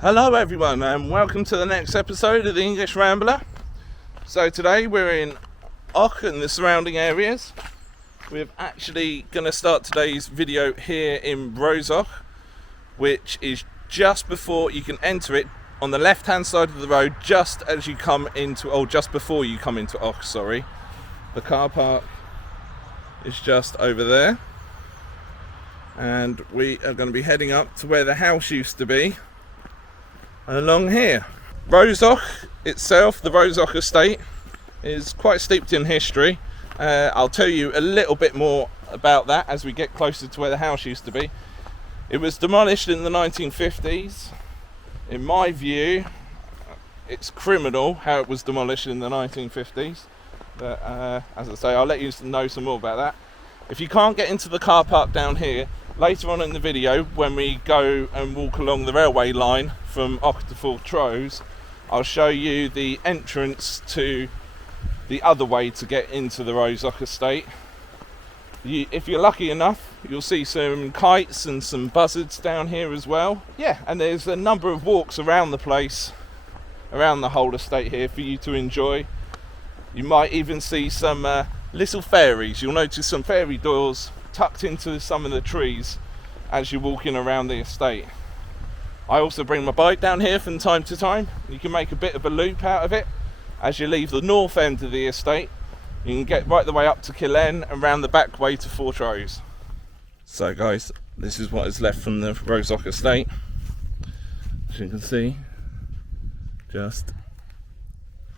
Hello everyone and welcome to the next episode of the English Rambler. So today we're in Avoch and the surrounding areas. We're actually going to start today's video here in Avoch, which is just before you can enter it on the left hand side of the road, just as you come into, just before you come into Avoch, sorry. The car park is just over there. And we are going to be heading up to where the house used to be. Along here. Avoch itself, the Avoch estate, is quite steeped in history. I'll tell you a little bit more about that as we get closer to where the house used to be. It was demolished in the 1950s. In my view, it's criminal how it was demolished in the 1950s. But as I say, I'll let you know some more about that. If you can't get into the car park down here, later on in the video, when we go and walk along the railway line from Avoch to Fortrose, I'll show you the entrance to the other way to get into the Avoch estate. If you're lucky enough, you'll see some kites and some buzzards down here as well. Yeah, and there's a number of walks around the place, around the whole estate here for you to enjoy. You might even see some little fairies. You'll notice some fairy doors tucked into some of the trees as you're walking around the estate. I also bring my bike down here from time to time. You can make a bit of a loop out of it as you leave the north end of the estate. You can get right the way up to Glen and round the back way to Fortrose. So guys, this is what is left from the Avoch estate. As you can see, just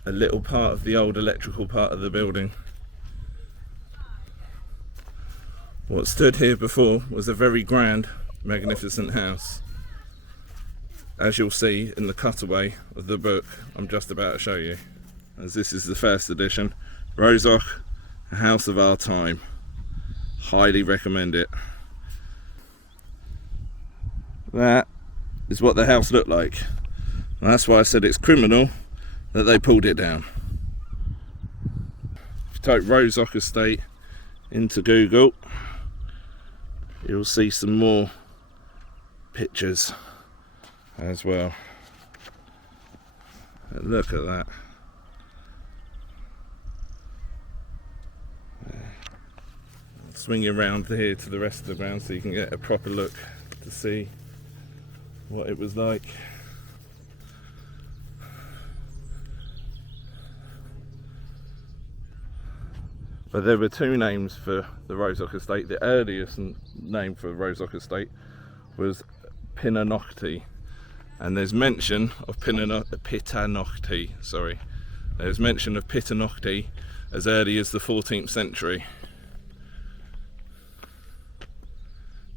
a little part of the old electrical part of the building. What stood here before was a very grand, magnificent house. As you'll see in the cutaway of the book I'm just about to show you, as this is the first edition, Avoch, a house of our time. Highly recommend it. That is what the house looked like. And that's why I said it's criminal that they pulled it down. If you type Avoch estate into Google, you'll see some more pictures as well. Look at that. I'll swing you around here to the rest of the ground so you can get a proper look to see what it was like. But there were two names for the Avoch estate. The earliest name for Avoch estate was Pinnanochty, and there's mention of Pittanochty. There's mention of Pittanochty as early as the 14th century.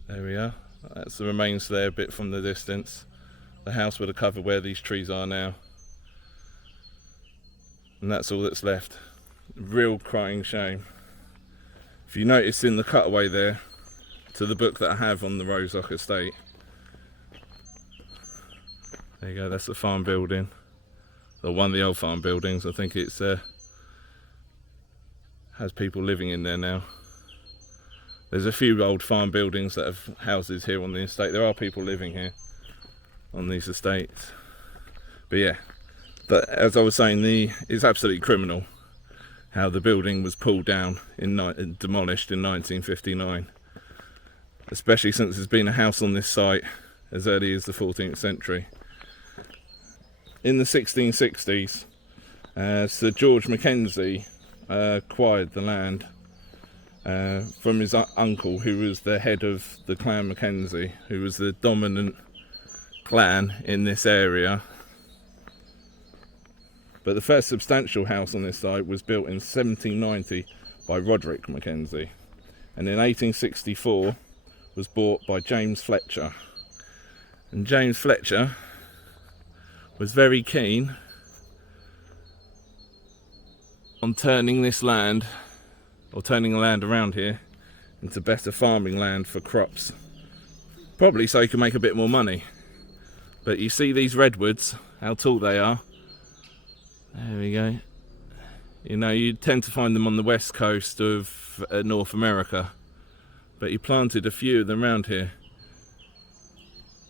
There we are. That's the remains there, a bit from the distance. The house would have covered where these trees are now, and that's all that's left. Real crying shame. If you notice in the cutaway there to the book that I have on the Avoch estate, there you go, that's the farm building, or one of the old farm buildings. I think it's has people living in there now. There's a few old farm buildings that have houses here on the estate. There are people living here on these estates. But yeah, but as I was saying, it's absolutely criminal how the building was pulled down and demolished in 1959, especially since there's been a house on this site as early as the 14th century. In the 1660s, Sir George McKenzie acquired the land from his uncle, who was the head of the clan Mckenzie, who was the dominant clan in this area. But the first substantial house on this site was built in 1790 by Roderick McKenzie, and in 1864 was bought by James Fletcher. And James Fletcher was very keen on turning this land, or turning the land around here, into better farming land for crops, probably so he could make a bit more money. But you see these redwoods, how tall they are. There we go. You know, you tend to find them on the west coast of North America, but he planted a few of them around here.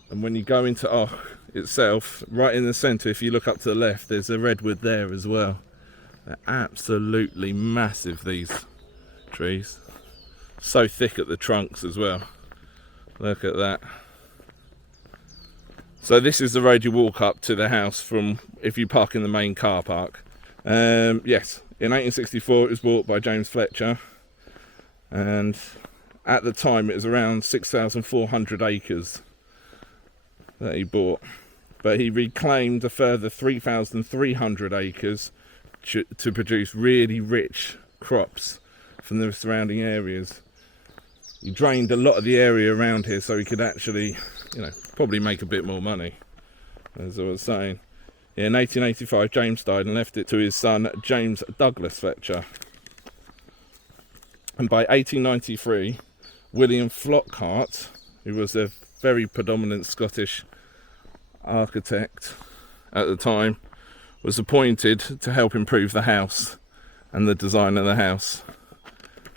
And when you go into Avoch, itself, right in the centre, if you look up to the left, there's a redwood there as well. They're absolutely massive, these trees. So thick at the trunks as well. Look at that. So this is the road you walk up to the house from if you park in the main car park. Yes, in 1864 it was bought by James Fletcher, and at the time it was around 6,400 acres that he bought, but he reclaimed a further 3,300 acres to produce really rich crops from the surrounding areas. He drained a lot of the area around here so he could actually, probably make a bit more money, as I was saying. In 1885 James died and left it to his son James Douglas Fletcher, and by 1893 William Flockhart, who was a very predominant Scottish architect at the time, was appointed to help improve the house and the design of the house.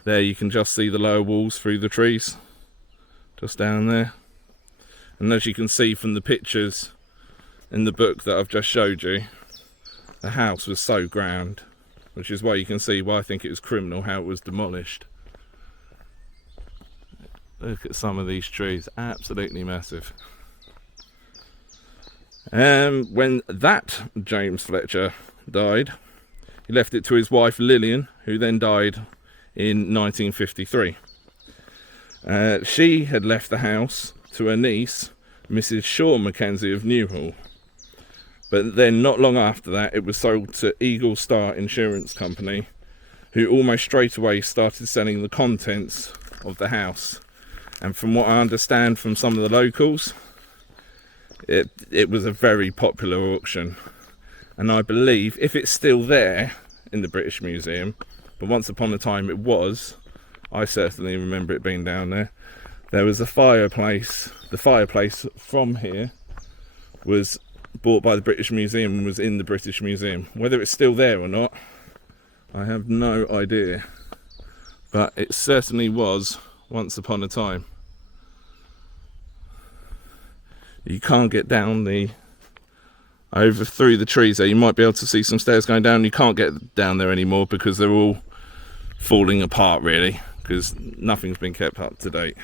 There you can just see the lower walls through the trees, just down there. And as you can see from the pictures in the book that I've just showed you, the house was so grand, which is why you can see why I think it was criminal how it was demolished. Look at some of these trees, absolutely massive. When that James Fletcher died, he left it to his wife Lillian, who then died in 1953. She had left the house to her niece, Mrs. Shaw Mckenzie of Newhall. But then not long after that it was sold to Eagle Star Insurance Company, who almost straight away started selling the contents of the house. And from what I understand from some of the locals, it was a very popular auction. And I believe, if it's still there in the British Museum, but once upon a time it was, I certainly remember it being down there, there was a fireplace. The fireplace from here was bought by the British Museum and was in the British Museum. Whether it's still there or not, I have no idea. But it certainly was once upon a time. You can't get down over through the trees there. You might be able to see some stairs going down. You can't get down there anymore because they're all falling apart, really, because nothing's been kept up to date.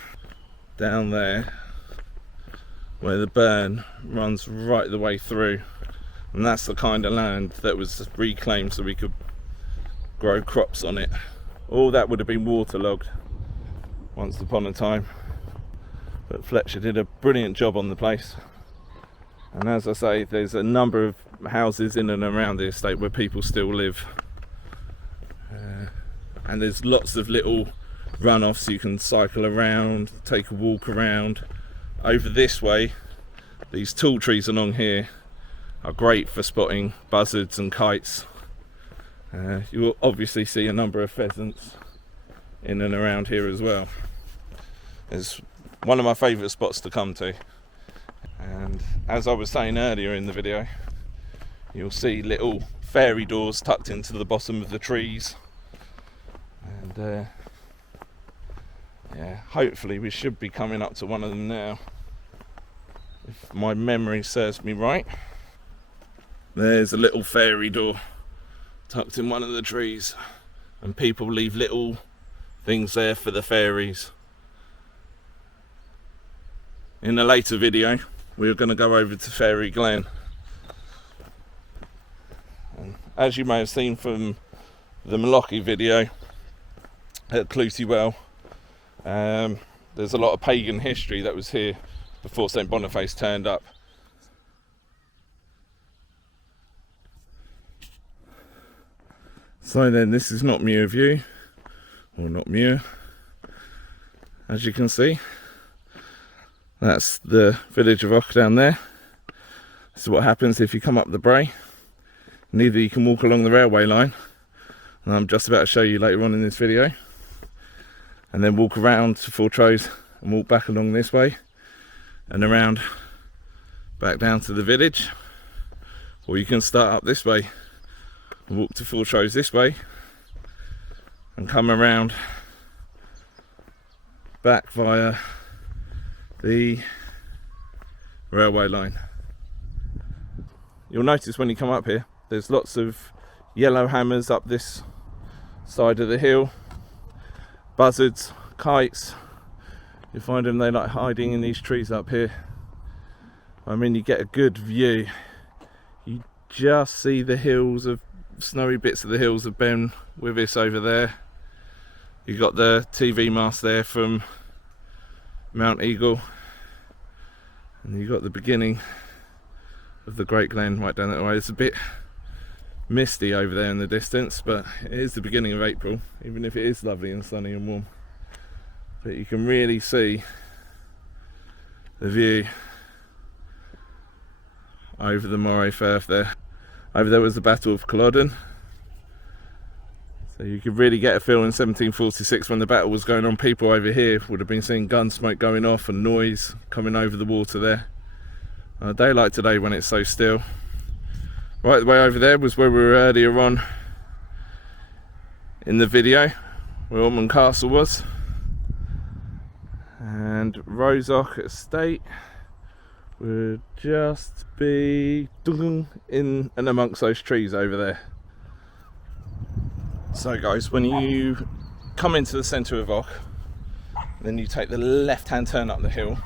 Down there where the burn runs right the way through, and that's the kind of land that was reclaimed so we could grow crops on it. All that would have been waterlogged once upon a time, but Fletcher did a brilliant job on the place. And as I say, there's a number of houses in and around the estate where people still live, and there's lots of little runoffs you can cycle around, take a walk around. Over this way, these tall trees along here are great for spotting buzzards and kites. You will obviously see a number of pheasants in and around here as well. It's one of my favourite spots to come to, and as I was saying earlier in the video, you'll see little fairy doors tucked into the bottom of the trees, and yeah, hopefully we should be coming up to one of them now, if my memory serves me right. There's a little fairy door tucked in one of the trees, and people leave little things there for the fairies. In a later video we're going to go over to Fairy Glen, and as you may have seen from the Malachy video at Clutie Well, there's a lot of pagan history that was here before St Boniface turned up. So then, this is not Muir View, or not Muir, as you can see. That's the village of Avoch down there. This is what happens if you come up the brae. Neither you can walk along the railway line, and I'm just about to show you later on in this video, and then walk around to Fortrose and walk back along this way and around back down to the village, or you can start up this way and walk to Fortrose this way and come around back via the railway line. you'll notice when you come up here, there's lots of yellow hammers up this side of the hill, buzzards, kites. You find them, they like hiding in these trees up here. I mean, you get a good view. You just see the hills of snowy bits of the hills of Ben Wyvis over there. You got the TV mast there from Mount Eagle, and you got the beginning of the Great Glen right down that way. It's a bit misty over there in the distance, but it is the beginning of April, even if it is lovely and sunny and warm. But you can really see the view over the Moray Firth there. Over there was the Battle of Claddon. So you could really get a feel in 1746 when the battle was going on. People over here would have been seeing gun smoke going off and noise coming over the water there. On a day like today when it's so still. Right the way over there was where we were earlier on in the video, where Ormond Castle was. And Avoch Estate would just be in and amongst those trees over there. So guys, when you come into the centre of Avoch, then you take the left hand turn up the hill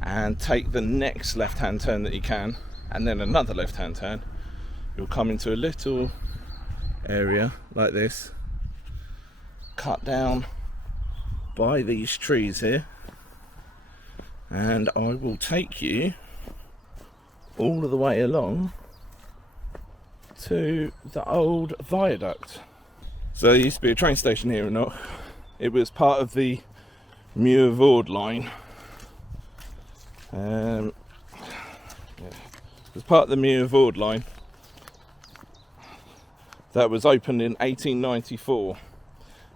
and take the next left hand turn that you can, and then another left hand turn. You'll come into a little area like this, cut down by these trees here, and I will take you all of the way along to the old viaduct. So there used to be a train station here or not. It was part of the Muir of Ord line. It was part of the Muir of Ord line that was opened in 1894,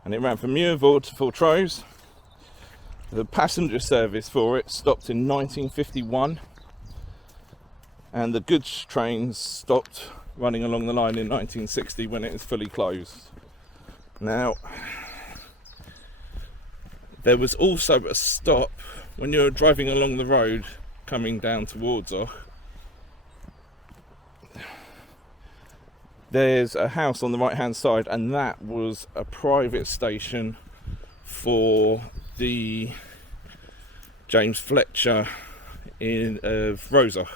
and it ran from Muir of Ord to Fortrose. The passenger service for it stopped in 1951, and the goods trains stopped running along the line in 1960 when it was fully closed. Now, there was also a stop when you were driving along the road coming down towards Avoch. There's a house on the right hand side, and that was a private station for the James Fletcher of Avoch.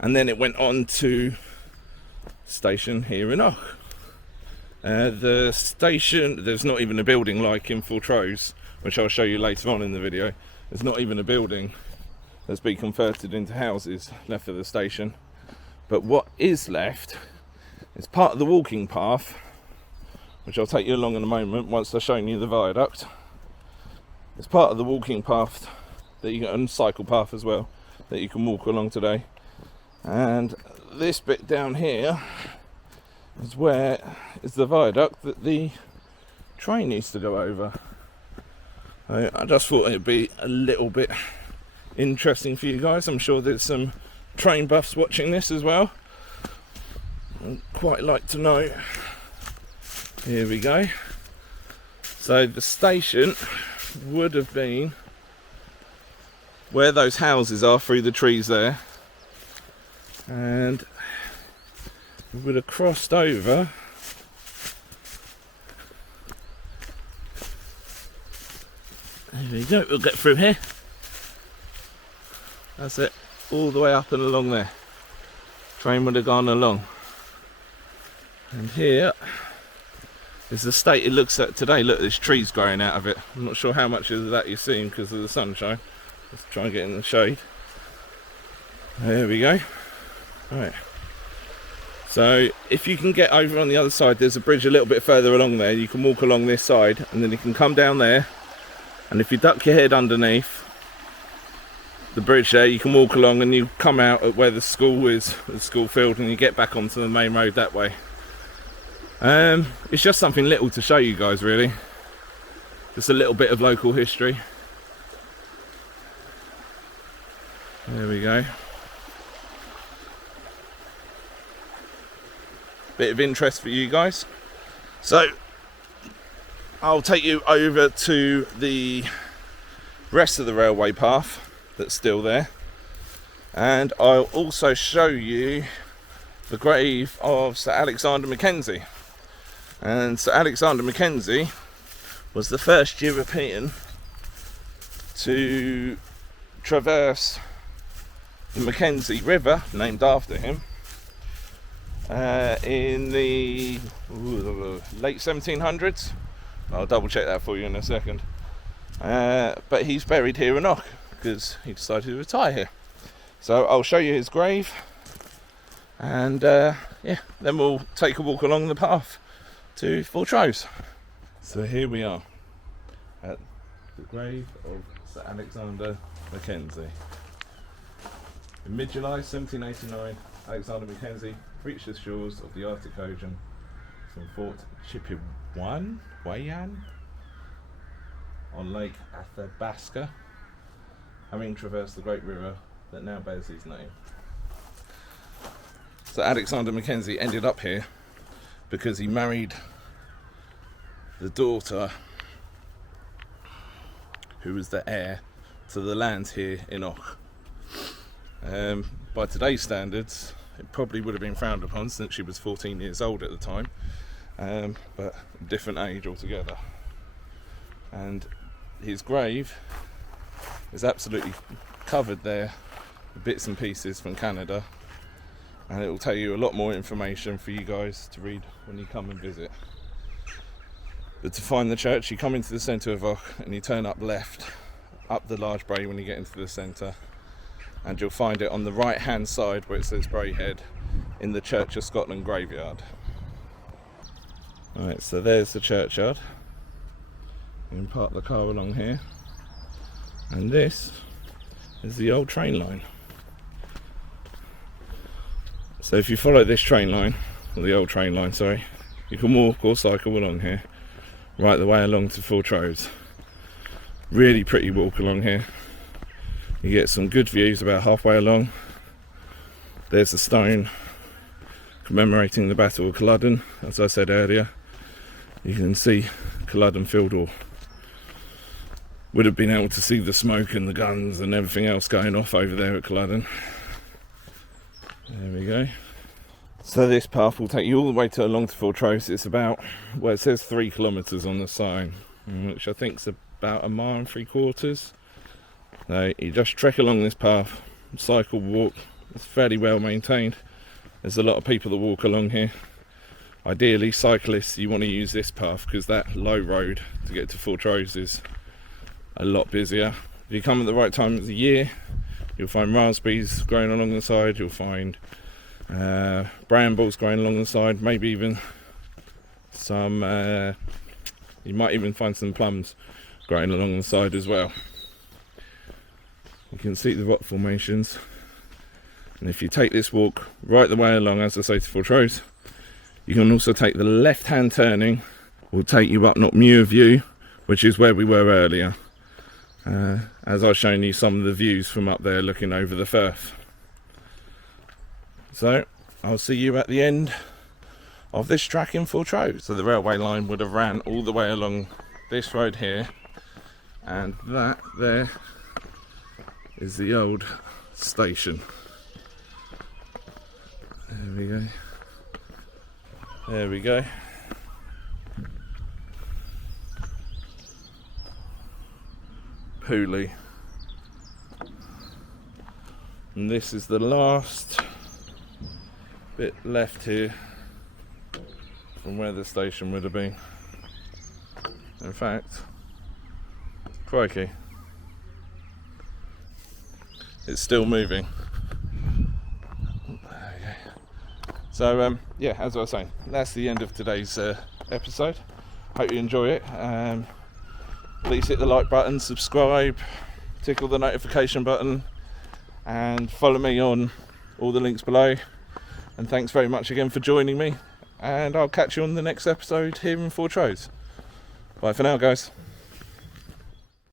And then it went on to station here in Avoch. The station, there's not even a building like in Fortrose, which I'll show you later on in the video. There's not even a building that's been converted into houses left of the station. But what is left is part of the walking path, which I'll take you along in a moment once I've shown you the viaduct. It's part of the walking path that you can, and cycle path as well, that you can walk along today. And this bit down here is where is the viaduct that the train used to go over. I just thought it'd be a little bit interesting for you guys. I'm sure there's some train buffs watching this as well. I'd quite like to know. Here we go. So the station would have been where those houses are through the trees there, and we would have crossed over there we go, we'll get through here. That's it, all the way up and along there. Train would have gone along, and here is the state it looks at today. Look, there's trees growing out of it. I'm not sure how much of that you're seeing because of the sunshine. Let's try and get in the shade. There we go. Right. So if you can get over on the other side, there's a bridge a little bit further along there. You can walk along this side, and then you can come down there, and if you duck your head underneath the bridge there, you can walk along and you come out at where the school is, the school field, and you get back onto the main road that way. It's just something little to show you guys, really. Just a little bit of local history. There we go. Bit of interest for you guys. So I'll take you over to the rest of the railway path that's still there. And I'll also show you the grave of Sir Alexander MacKenzie. And Sir Alexander MacKenzie was the first European to traverse the McKenzie River, named after him, in the late 1700s. I'll double check that for you in a second. But he's buried here in Avoch because he decided to retire here. So I'll show you his grave, and yeah, then we'll take a walk along the path to Fortrose. So here we are at the grave of Sir Alexander MacKenzie. In mid-July 1789, Alexander MacKenzie reached the shores of the Arctic Ocean from Fort Chipewyan on Lake Athabasca, having traversed the great river that now bears his name. So Alexander MacKenzie ended up here because he married the daughter who was the heir to the lands here in Avoch. By today's standards, it probably would have been frowned upon since she was 14 years old at the time, but a different age altogether. And his grave is absolutely covered there with bits and pieces from Canada, and it will tell you a lot more information for you guys to read when you come and visit. But to find the church, you come into the centre of Avoch and you turn up left, up the large brae when you get into the centre, and you'll find it on the right hand side where it says Braehead in the Church of Scotland graveyard. Alright, so there's the churchyard. You can park the car along here, and this is the old train line. So if you follow this train line, or the old train line, sorry, you can walk or cycle along here right the way along to Fortrose. Really pretty walk along here. You get some good views about halfway along. There's a stone commemorating the Battle of Claddon. As I said earlier, you can see Claddon Field, or would have been able to see the smoke and the guns and everything else going off over there at Claddon. There we go. So this path will take you all the way to along to Fortrose. It's about, well, it says 3 kilometres on the sign, which I think is about 1.75 miles. So you just trek along this path, cycle, walk. It's fairly well maintained. There's a lot of people that walk along here. Ideally, cyclists, you want to use this path because that low road to get to Fortrose is a lot busier. If you come at the right time of the year, you'll find raspberries growing along the side. You'll find brambles growing along the side. Maybe even some. You might even find some plums growing along the side as well. You can see the rock formations, and if you take this walk right the way along, as I say, to Fortrose, you can also take the left hand turning, will take you up Muir of Ord, which is where we were earlier, as I've shown you some of the views from up there looking over the firth. So I'll see you at the end of this track in Fortrose. So the railway line would have ran all the way along this road here, and that there is the old station. There we go. There we go. Pooley. And this is the last bit left here from where the station would have been. In fact, crikey, it's still moving. So yeah, as I was saying, that's the end of today's episode. Hope you enjoy it. Please hit the like button, subscribe, tickle the notification button, and follow me on all the links below. And thanks very much again for joining me, and I'll catch you on the next episode here in Fortrose. Bye for now, guys.